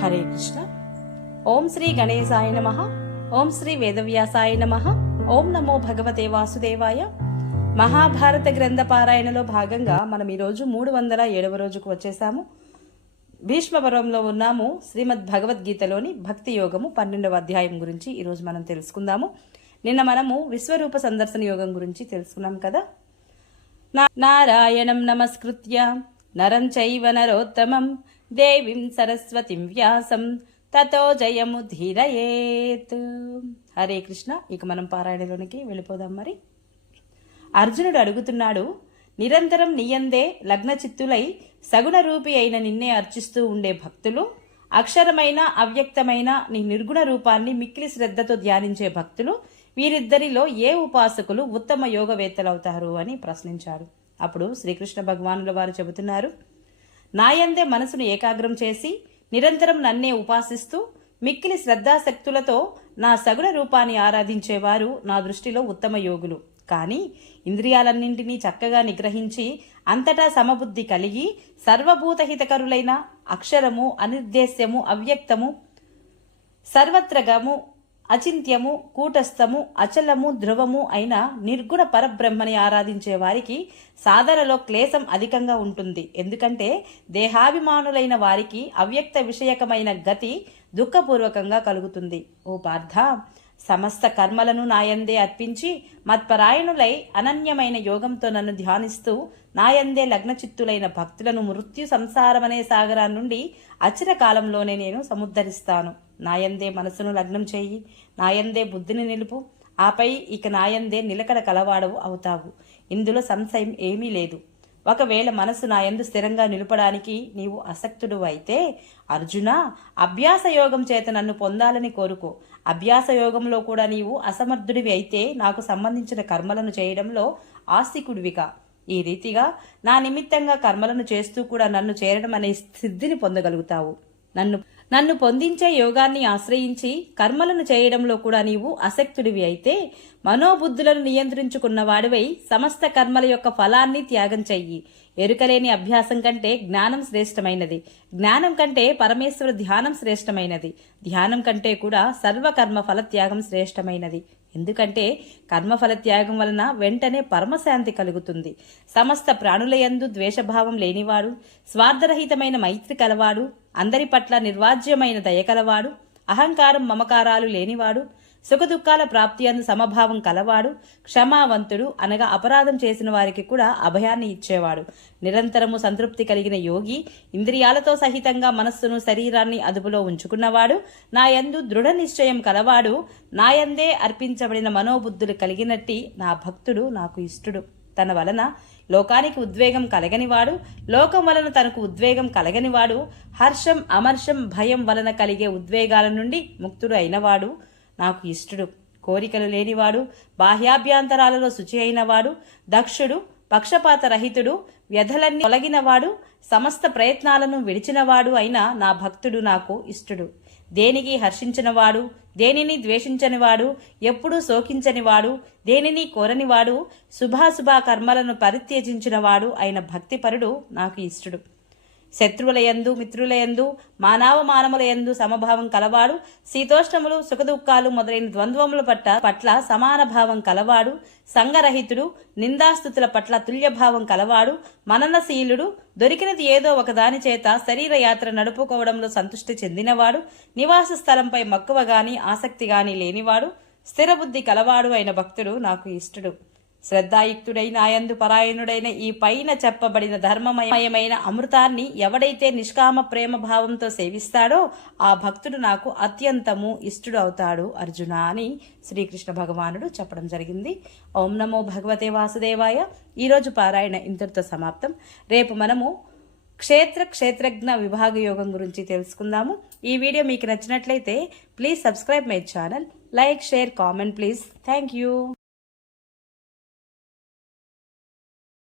హరే కృష్ణ. ఓం శ్రీ గణేశాయ నమః. ఓం శ్రీ వేదవ్యాసాయ నమః. ఓం నమో భగవతే వాసుదేవాయ. మహాభారత గ్రంథ పారాయణలో భాగంగా మనం ఈరోజు 307వ రోజుకు వచ్చేసాము. భీష్మపర్వంలో ఉన్నాము. శ్రీమద్ భగవద్గీతలోని భక్తి యోగము 12వ అధ్యాయం గురించి ఈరోజు మనం తెలుసుకుందాము. నిన్న మనము విశ్వరూప సందర్శన యోగం గురించి తెలుసుకున్నాం కదా. నారాయణం నమస్కృత్య నరం చైవ నరోత్తమం దేవీం సరస్వతిం వ్యాసం తతో జయముధీరయేత్. హరే కృష్ణ. ఇక మనం పారాయణలోనికి వెళ్ళిపోదాం. మరి అర్జునుడు అడుగుతున్నాడు, నిరంతరం నీయందే లగ్నచిత్తులై సగుణ రూపి అయిన నిన్నే అర్చిస్తూ ఉండే భక్తులు, అక్షరమైన అవ్యక్తమైన నీ నిర్గుణ రూపాన్ని మిక్కిలి శ్రద్ధతో ధ్యానించే భక్తులు, వీరిద్దరిలో ఏ ఉపాసకులు ఉత్తమ యోగవేత్తలవుతారు అని ప్రశ్నించాడు. అప్పుడు శ్రీకృష్ణ భగవానుల వారు చెబుతున్నారు, నాయందే మనసును ఏకాగ్రం చేసి నిరంతరం నన్నే ఉపాసిస్తూ మిక్కిలి శ్రద్ధాశక్తులతో నా సగుణ రూపాన్ని ఆరాధించేవారు నా దృష్టిలో ఉత్తమ యోగులు. కానీ ఇంద్రియాలన్నింటినీ చక్కగా నిగ్రహించి అంతటా సమబుద్ధి కలిగి సర్వభూతహితకరులైన అక్షరము, అనిర్దేశ్యము, అవ్యక్తము, సర్వత్రగము, అచింత్యము, కూటస్థము, అచలము, ధ్రువము అయిన నిర్గుణ పరబ్రహ్మని ఆరాధించే వారికి సాధనలో క్లేశం అధికంగా ఉంటుంది. ఎందుకంటే దేహాభిమానులైన వారికి అవ్యక్త విషయకమైన గతి దుఃఖపూర్వకంగా కలుగుతుంది. ఓ పార్థ, సమస్త కర్మలను నాయందే అర్పించి మత్పరాయణులై అనన్యమైన యోగంతో నన్ను ధ్యానిస్తూ నాయందే లగ్నచిత్తులైన భక్తులను మృత్యు సంసారమనే సాగరా నుండి అచిర కాలంలోనే నేను సముద్ధరిస్తాను. నాయందే మనసును లగ్నం చేయి, నాయందే బుద్ధిని నిలుపు, ఆపై ఇక నాయందే నిలకడ కలవాడవు అవుతావు. ఇందులో సంశయం ఏమీ లేదు. ఒకవేళ మనసు నాయందు స్థిరంగా నిలపడానికి నీవు అసక్తుడు అయితే అర్జున, అభ్యాస యోగం చేత నన్ను పొందాలని కోరుకో. అభ్యాస యోగంలో కూడా నీవు అసమర్థుడివి అయితే నాకు సంబంధించిన కర్మలను చేయడంలో ఆస్తికుడివిగా. ఈ రీతిగా నా నిమిత్తంగా కర్మలను చేస్తూ కూడా నన్ను చేరడం అనే సిద్ధిని పొందగలుగుతావు. నన్ను పొందించే యోగాన్ని ఆశ్రయించి కర్మలను చేయడంలో కూడా నీవు అసక్తుడివి అయితే మనోబుద్ధులను నియంత్రించుకున్నవాడివై సమస్త కర్మల యొక్క ఫలాన్ని త్యాగం చెయ్యి. ఎరుకలేని అభ్యాసం కంటే జ్ఞానం శ్రేష్టమైనది. జ్ఞానం కంటే పరమేశ్వర ధ్యానం శ్రేష్టమైనది. ధ్యానం కంటే కూడా సర్వకర్మ ఫలత్యాగం శ్రేష్టమైనది. ఎందుకంటే కర్మఫల త్యాగం వలన వెంటనే పరమశాంతి కలుగుతుంది. సమస్త ప్రాణులయందు ద్వేషభావం లేనివాడు, స్వార్థరహితమైన మైత్రి కలవాడు, అందరి పట్ల నిర్వాజ్యమైన దయ కలవాడు, అహంకారం మమకారాలు లేనివాడు, సుఖదుఖాల ప్రాప్తి అందు సమభావం కలవాడు, క్షమావంతుడు అనగా అపరాధం చేసిన వారికి కూడా అభయాన్ని ఇచ్చేవాడు, నిరంతరము సంతృప్తి కలిగిన యోగి, ఇంద్రియాలతో సహితంగా మనస్సును శరీరాన్ని అదుపులో ఉంచుకున్నవాడు, నాయందు దృఢ నిశ్చయం కలవాడు, నాయందే అర్పించబడిన మనోబుద్ధులు కలిగినట్టి నా భక్తుడు నాకు ఇష్టుడు. తన వలన లోకానికి ఉద్వేగం కలగనివాడు, లోకం వలన తనకు ఉద్వేగం కలగనివాడు, హర్షం అమర్షం భయం వలన కలిగే ఉద్వేగాల నుండి ముక్తుడు అయినవాడు నాకు ఇష్టుడు. కోరికలు లేనివాడు, బాహ్యాభ్యంతరాలలో శుచి అయినవాడు, దక్షుడు, పక్షపాత రహితుడు, వ్యధలన్నీ తొలగినవాడు, సమస్త ప్రయత్నాలను విడిచినవాడు అయిన నా భక్తుడు నాకు ఇష్టుడు. దేనికి హర్షించినవాడు, దేనిని ద్వేషించనివాడు, ఎప్పుడూ శోకించనివాడు, దేనిని కోరనివాడు, శుభాశుభ కర్మలను పరిత్యజించినవాడు అయిన భక్తిపరుడు నాకు ఇష్టుడు. శత్రువులయందు మిత్రులయందు మానవమానములయందు సమభావం కలవాడు, శీతోష్ణములు సుఖదుఖాలు మొదలైన ద్వంద్వముల పట్ల సమాన భావం కలవాడు, సంగరహితుడు, నిందాస్తుతుల పట్ల తుల్యభావం కలవాడు, మననశీలుడు, దొరికినది ఏదో ఒకదాని చేత శరీర యాత్ర నడుపుకోవడంలో సంతృష్టి చెందినవాడు, నివాస స్థలంపై మక్కువ గాని ఆసక్తి గాని లేనివాడు, స్థిరబుద్ధి కలవాడు అయిన భక్తుడు నాకు ఇష్టుడు. శ్రద్ధాయుక్తుడై నాయందు పరాయణుడైన ఈ పైన చెప్పబడిన ధర్మమయమైన అమృతాన్ని ఎవడైతే నిష్కామ ప్రేమ భావంతో సేవిస్తాడో ఆ భక్తుడు నాకు అత్యంతము ఇష్టుడు అవుతాడు అర్జున అని శ్రీకృష్ణ భగవానుడు చెప్పడం జరిగింది. ఓం నమో భగవతే వాసుదేవాయ. ఈరోజు పారాయణ ఇంతటితో సమాప్తం. రేపు మనము క్షేత్రజ్ఞ విభాగ యోగం గురించి తెలుసుకుందాము. ఈ వీడియో మీకు నచ్చినట్లయితే please subscribe my channel, like, share, comment please. Thank you.